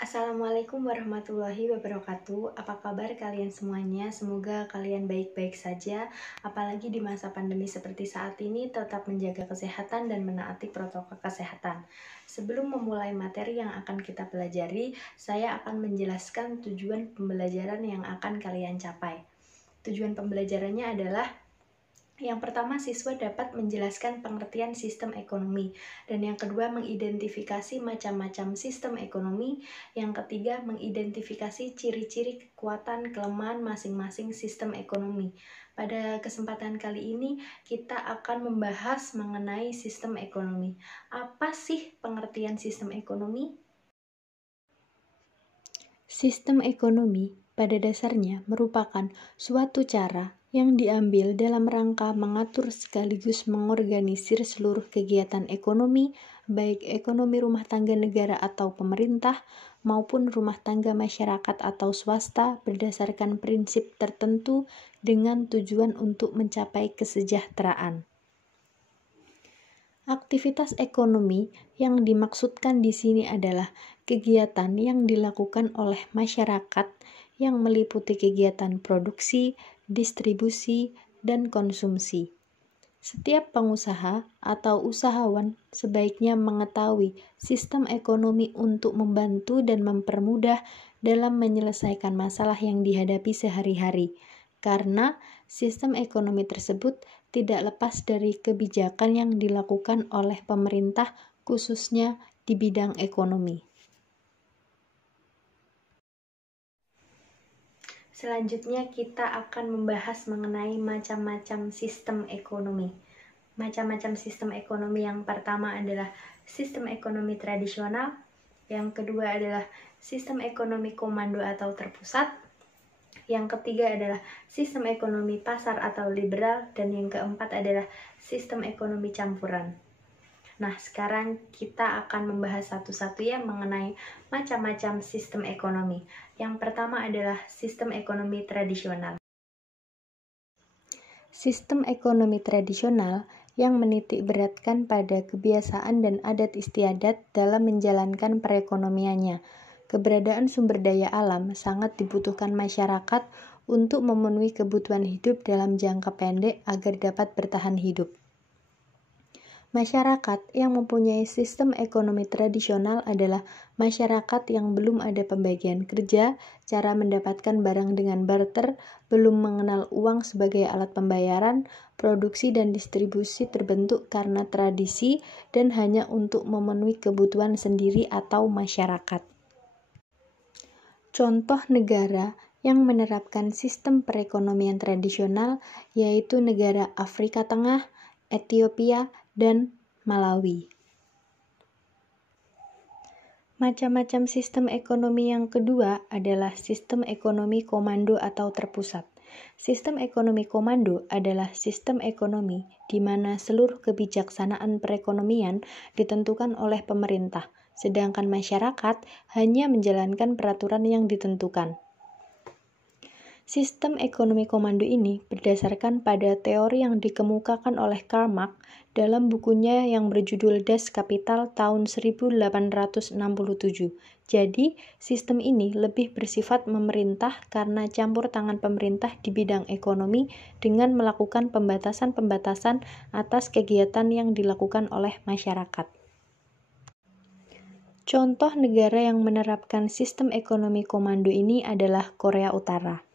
Assalamualaikum warahmatullahi wabarakatuh. Apa kabar kalian semuanya? Semoga kalian baik-baik saja. Apalagi di masa pandemi seperti saat ini, tetap menjaga kesehatan dan menaati protokol kesehatan. Sebelum memulai materi yang akan kita pelajari, saya akan menjelaskan tujuan pembelajaran yang akan kalian capai. Tujuan pembelajarannya adalah yang pertama, siswa dapat menjelaskan pengertian sistem ekonomi. Dan yang kedua, mengidentifikasi macam-macam sistem ekonomi. Yang ketiga, mengidentifikasi ciri-ciri kekuatan kelemahan masing-masing sistem ekonomi. Pada kesempatan kali ini, kita akan membahas mengenai sistem ekonomi. Apa sih pengertian sistem ekonomi? Sistem ekonomi pada dasarnya merupakan suatu cara yang diambil dalam rangka mengatur sekaligus mengorganisir seluruh kegiatan ekonomi, baik ekonomi rumah tangga negara atau pemerintah, maupun rumah tangga masyarakat atau swasta berdasarkan prinsip tertentu dengan tujuan untuk mencapai kesejahteraan. Aktivitas ekonomi yang dimaksudkan di sini adalah kegiatan yang dilakukan oleh masyarakat yang meliputi kegiatan produksi, distribusi, dan konsumsi. Setiap pengusaha atau usahawan sebaiknya mengetahui sistem ekonomi untuk membantu dan mempermudah dalam menyelesaikan masalah yang dihadapi sehari-hari, karena sistem ekonomi tersebut tidak lepas dari kebijakan yang dilakukan oleh pemerintah khususnya di bidang ekonomi. Selanjutnya kita akan membahas mengenai macam-macam sistem ekonomi. Macam-macam sistem ekonomi yang pertama adalah sistem ekonomi tradisional, yang kedua adalah sistem ekonomi komando atau terpusat, yang ketiga adalah sistem ekonomi pasar atau liberal, dan yang keempat adalah sistem ekonomi campuran. Nah, sekarang kita akan membahas satu-satu ya mengenai macam-macam sistem ekonomi. Yang pertama adalah sistem ekonomi tradisional. Sistem ekonomi tradisional yang menitik beratkan pada kebiasaan dan adat istiadat dalam menjalankan perekonomiannya. Keberadaan sumber daya alam sangat dibutuhkan masyarakat untuk memenuhi kebutuhan hidup dalam jangka pendek agar dapat bertahan hidup. Masyarakat yang mempunyai sistem ekonomi tradisional adalah masyarakat yang belum ada pembagian kerja, cara mendapatkan barang dengan barter, belum mengenal uang sebagai alat pembayaran, produksi dan distribusi terbentuk karena tradisi dan hanya untuk memenuhi kebutuhan sendiri atau masyarakat. Contoh negara yang menerapkan sistem perekonomian tradisional yaitu negara Afrika Tengah, Ethiopia, dan Malawi. Macam-macam sistem ekonomi yang kedua adalah sistem ekonomi komando atau terpusat. Sistem ekonomi komando adalah sistem ekonomi di mana seluruh kebijaksanaan perekonomian ditentukan oleh pemerintah, sedangkan masyarakat hanya menjalankan peraturan yang ditentukan. Sistem ekonomi komando ini berdasarkan pada teori yang dikemukakan oleh Karl Marx dalam bukunya yang berjudul Das Kapital tahun 1867. Jadi, sistem ini lebih bersifat memerintah karena campur tangan pemerintah di bidang ekonomi dengan melakukan pembatasan-pembatasan atas kegiatan yang dilakukan oleh masyarakat. Contoh negara yang menerapkan sistem ekonomi komando ini adalah Korea Utara.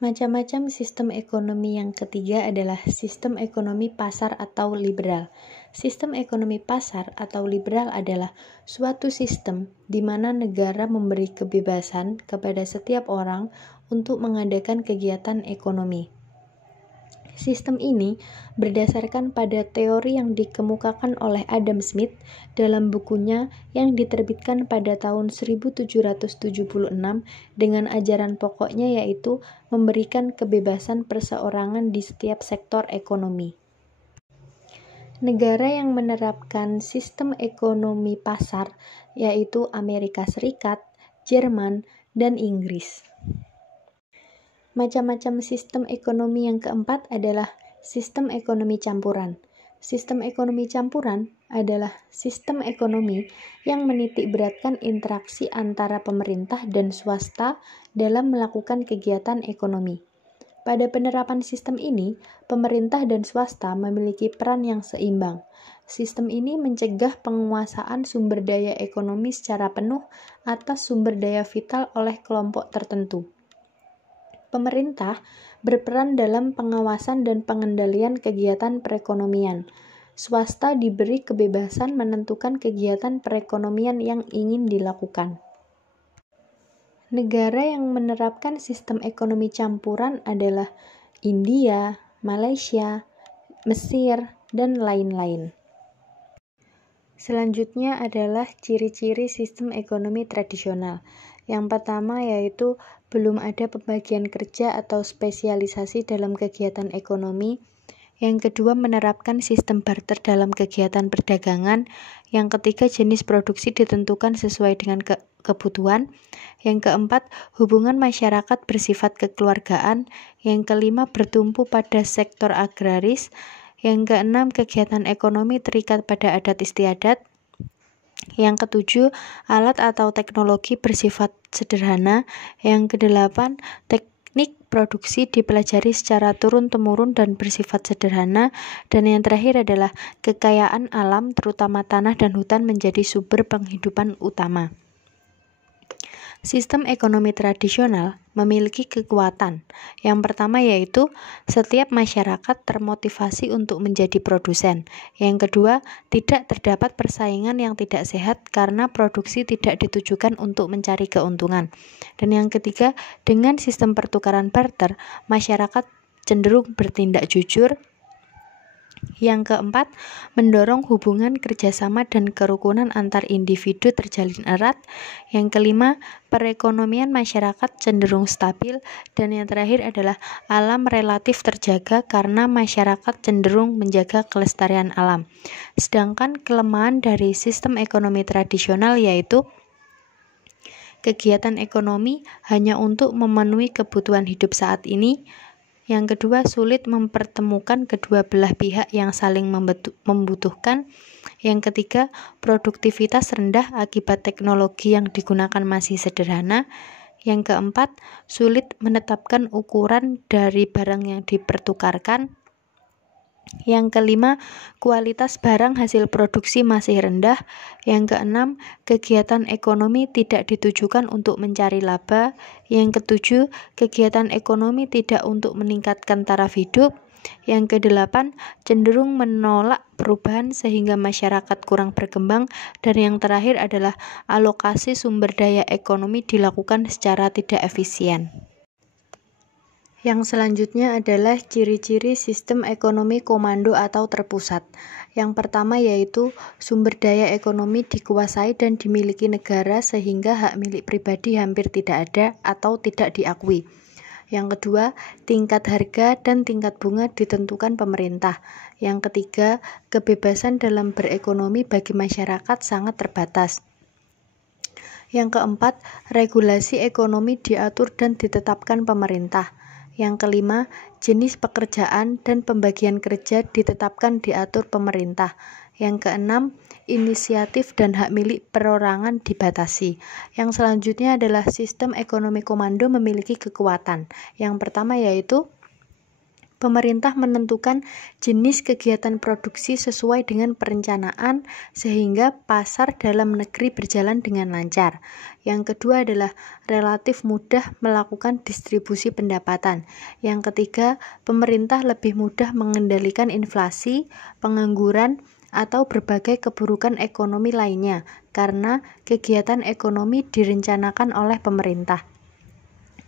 Macam-macam sistem ekonomi yang ketiga adalah sistem ekonomi pasar atau liberal. Sistem ekonomi pasar atau liberal adalah suatu sistem di mana negara memberi kebebasan kepada setiap orang untuk mengadakan kegiatan ekonomi. Sistem ini berdasarkan pada teori yang dikemukakan oleh Adam Smith dalam bukunya yang diterbitkan pada tahun 1776 dengan ajaran pokoknya yaitu memberikan kebebasan perseorangan di setiap sektor ekonomi. Negara yang menerapkan sistem ekonomi pasar yaitu Amerika Serikat, Jerman, dan Inggris. Macam-macam sistem ekonomi yang keempat adalah sistem ekonomi campuran. Sistem ekonomi campuran adalah sistem ekonomi yang menitikberatkan interaksi antara pemerintah dan swasta dalam melakukan kegiatan ekonomi. Pada penerapan sistem ini, pemerintah dan swasta memiliki peran yang seimbang. Sistem ini mencegah penguasaan sumber daya ekonomi secara penuh atas sumber daya vital oleh kelompok tertentu. Pemerintah berperan dalam pengawasan dan pengendalian kegiatan perekonomian. Swasta diberi kebebasan menentukan kegiatan perekonomian yang ingin dilakukan. Negara yang menerapkan sistem ekonomi campuran adalah India, Malaysia, Mesir, dan lain-lain. Selanjutnya adalah ciri-ciri sistem ekonomi tradisional. Yang pertama yaitu belum ada pembagian kerja atau spesialisasi dalam kegiatan ekonomi. Yang kedua, menerapkan sistem barter dalam kegiatan perdagangan. Yang ketiga, jenis produksi ditentukan sesuai dengan kebutuhan. Yang keempat, hubungan masyarakat bersifat kekeluargaan. Yang kelima, bertumpu pada sektor agraris. Yang keenam, kegiatan ekonomi terikat pada adat istiadat. Yang ketujuh, alat atau teknologi bersifat sederhana. Yang kedelapan, teknik produksi dipelajari secara turun-temurun dan bersifat sederhana. Dan yang terakhir adalah kekayaan alam, terutama tanah dan hutan, menjadi sumber penghidupan utama. Sistem ekonomi tradisional memiliki kekuatan. Yang pertama yaitu setiap masyarakat termotivasi untuk menjadi produsen. Yang kedua, tidak terdapat persaingan yang tidak sehat karena produksi tidak ditujukan untuk mencari keuntungan. Dan yang ketiga, dengan sistem pertukaran barter, masyarakat cenderung bertindak jujur. Yang keempat, mendorong hubungan kerjasama dan kerukunan antar individu terjalin erat. Yang kelima, perekonomian masyarakat cenderung stabil. Dan yang terakhir adalah alam relatif terjaga karena masyarakat cenderung menjaga kelestarian alam. Sedangkan kelemahan dari sistem ekonomi tradisional yaitu kegiatan ekonomi hanya untuk memenuhi kebutuhan hidup saat ini. Yang kedua, sulit mempertemukan kedua belah pihak yang saling membutuhkan. Yang ketiga, produktivitas rendah akibat teknologi yang digunakan masih sederhana. Yang keempat, sulit menetapkan ukuran dari barang yang dipertukarkan. Yang kelima, kualitas barang hasil produksi masih rendah. Yang keenam, kegiatan ekonomi tidak ditujukan untuk mencari laba. Yang ketujuh, kegiatan ekonomi tidak untuk meningkatkan taraf hidup. Yang kedelapan, cenderung menolak perubahan sehingga masyarakat kurang berkembang. Dan yang terakhir adalah alokasi sumber daya ekonomi dilakukan secara tidak efisien. Yang selanjutnya adalah ciri-ciri sistem ekonomi komando atau terpusat. Yang pertama yaitu sumber daya ekonomi dikuasai dan dimiliki negara sehingga hak milik pribadi hampir tidak ada atau tidak diakui. Yang kedua, tingkat harga dan tingkat bunga ditentukan pemerintah. Yang ketiga, kebebasan dalam berekonomi bagi masyarakat sangat terbatas. Yang keempat, regulasi ekonomi diatur dan ditetapkan pemerintah. Yang kelima, jenis pekerjaan dan pembagian kerja ditetapkan diatur pemerintah. Yang keenam, inisiatif dan hak milik perorangan dibatasi. Yang selanjutnya adalah sistem ekonomi komando memiliki kekuatan. Yang pertama yaitu pemerintah menentukan jenis kegiatan produksi sesuai dengan perencanaan sehingga pasar dalam negeri berjalan dengan lancar. Yang kedua adalah relatif mudah melakukan distribusi pendapatan. Yang ketiga, pemerintah lebih mudah mengendalikan inflasi, pengangguran, atau berbagai keburukan ekonomi lainnya karena kegiatan ekonomi direncanakan oleh pemerintah.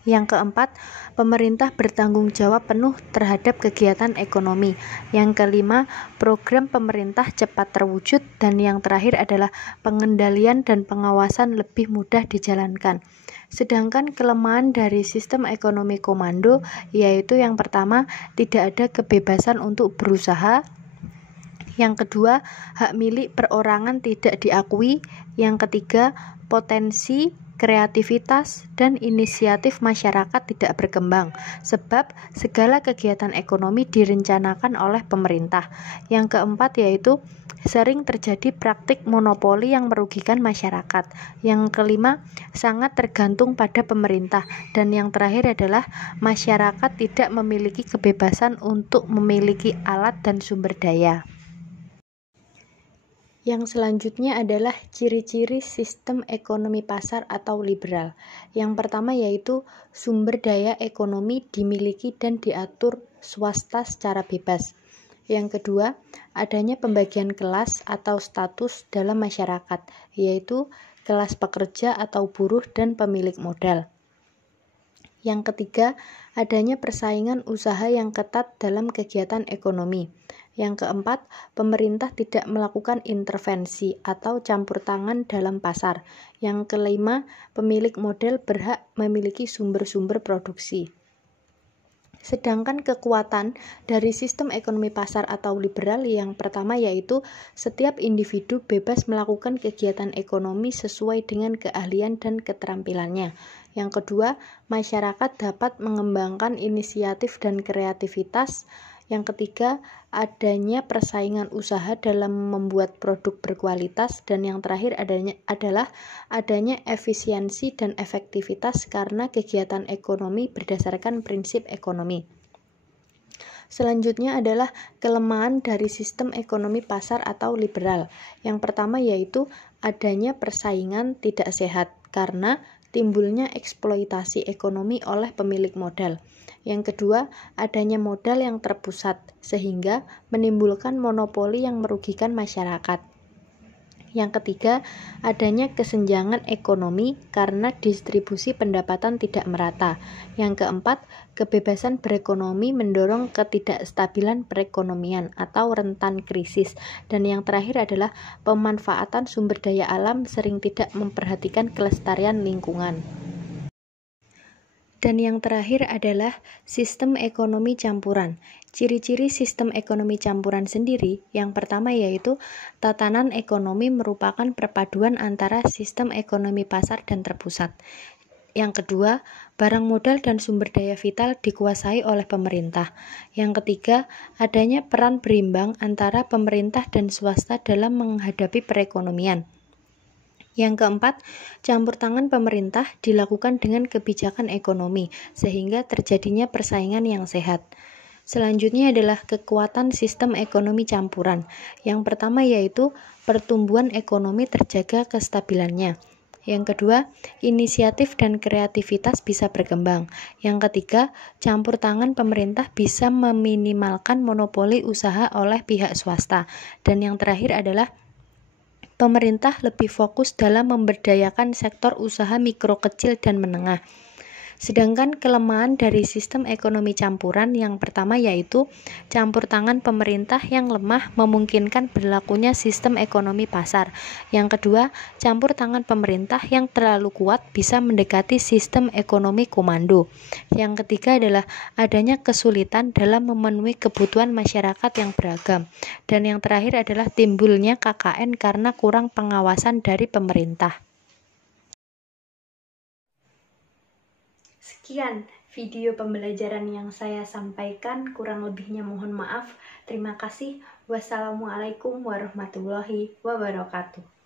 Yang keempat, pemerintah bertanggung jawab penuh terhadap kegiatan ekonomi. Yang kelima, program pemerintah cepat terwujud. Dan yang terakhir adalah pengendalian dan pengawasan lebih mudah dijalankan. Sedangkan kelemahan dari sistem ekonomi komando yaitu yang pertama, tidak ada kebebasan untuk berusaha. Yang kedua, hak milik perorangan tidak diakui. Yang ketiga, potensi kreativitas, dan inisiatif masyarakat tidak berkembang, sebab segala kegiatan ekonomi direncanakan oleh pemerintah. Yang keempat yaitu sering terjadi praktik monopoli yang merugikan masyarakat. Yang kelima, sangat tergantung pada pemerintah. Dan yang terakhir adalah masyarakat tidak memiliki kebebasan untuk memiliki alat dan sumber daya. Yang selanjutnya adalah ciri-ciri sistem ekonomi pasar atau liberal. Yang pertama yaitu sumber daya ekonomi dimiliki dan diatur swasta secara bebas. Yang kedua, adanya pembagian kelas atau status dalam masyarakat, yaitu kelas pekerja atau buruh dan pemilik modal. Yang ketiga, adanya persaingan usaha yang ketat dalam kegiatan ekonomi. Yang keempat, pemerintah tidak melakukan intervensi atau campur tangan dalam pasar. Yang kelima, pemilik modal berhak memiliki sumber-sumber produksi. Sedangkan kekuatan dari sistem ekonomi pasar atau liberal yang pertama yaitu setiap individu bebas melakukan kegiatan ekonomi sesuai dengan keahlian dan keterampilannya. Yang kedua, masyarakat dapat mengembangkan inisiatif dan kreativitas. Yang ketiga, adanya persaingan usaha dalam membuat produk berkualitas. Dan yang terakhir adalah adanya efisiensi dan efektivitas karena kegiatan ekonomi berdasarkan prinsip ekonomi. Selanjutnya adalah kelemahan dari sistem ekonomi pasar atau liberal. Yang pertama yaitu adanya persaingan tidak sehat karena timbulnya eksploitasi ekonomi oleh pemilik modal. Yang kedua, adanya modal yang terpusat sehingga menimbulkan monopoli yang merugikan masyarakat. Yang ketiga, adanya kesenjangan ekonomi karena distribusi pendapatan tidak merata. Yang keempat, kebebasan berekonomi mendorong ketidakstabilan perekonomian atau rentan krisis. Dan yang terakhir adalah pemanfaatan sumber daya alam sering tidak memperhatikan kelestarian lingkungan. Dan yang terakhir adalah sistem ekonomi campuran. Ciri-ciri sistem ekonomi campuran sendiri, yang pertama yaitu tatanan ekonomi merupakan perpaduan antara sistem ekonomi pasar dan terpusat. Yang kedua, barang modal dan sumber daya vital dikuasai oleh pemerintah. Yang ketiga, adanya peran berimbang antara pemerintah dan swasta dalam menghadapi perekonomian. Yang keempat, campur tangan pemerintah dilakukan dengan kebijakan ekonomi, sehingga terjadinya persaingan yang sehat. Selanjutnya adalah kekuatan sistem ekonomi campuran. Yang pertama yaitu pertumbuhan ekonomi terjaga kestabilannya. Yang kedua, inisiatif dan kreativitas bisa berkembang. Yang ketiga, campur tangan pemerintah bisa meminimalkan monopoli usaha oleh pihak swasta. Dan yang terakhir adalah pemerintah lebih fokus dalam memberdayakan sektor usaha mikro, kecil, dan menengah. Sedangkan kelemahan dari sistem ekonomi campuran yang pertama yaitu campur tangan pemerintah yang lemah memungkinkan berlakunya sistem ekonomi pasar. Yang kedua, campur tangan pemerintah yang terlalu kuat bisa mendekati sistem ekonomi komando. Yang ketiga adalah adanya kesulitan dalam memenuhi kebutuhan masyarakat yang beragam. Dan yang terakhir adalah timbulnya KKN karena kurang pengawasan dari pemerintah. Sekian video pembelajaran yang saya sampaikan, kurang lebihnya mohon maaf. Terima kasih. Wassalamualaikum warahmatullahi wabarakatuh.